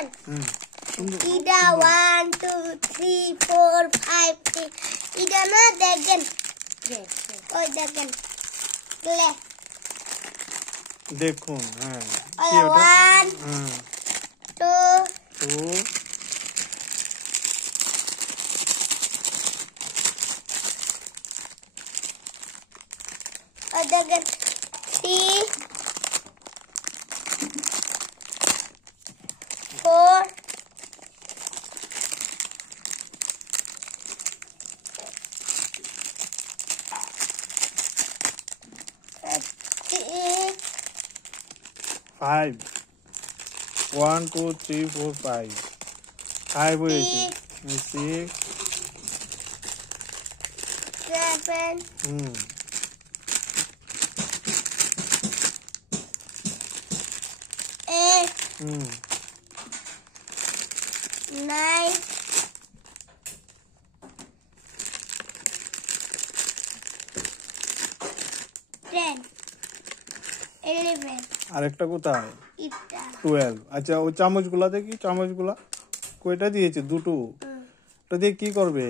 দেখবেন এটা 1 2 3 4 5 6 এটা না দেখেন ওই দেখেন দেখুন হ্যাঁ কি ওটা 1 2 ওই দেখেন 3 4 5 1 2 3 4 5 5 হয়েছে 6 7 8 9 10 11 আরেকটা কোথায় এটা 12 আচ্ছা ওই চামচগুলা দেখি চামচগুলা কয়টা দিয়েছে দুটো ওটা দিয়ে কি করবে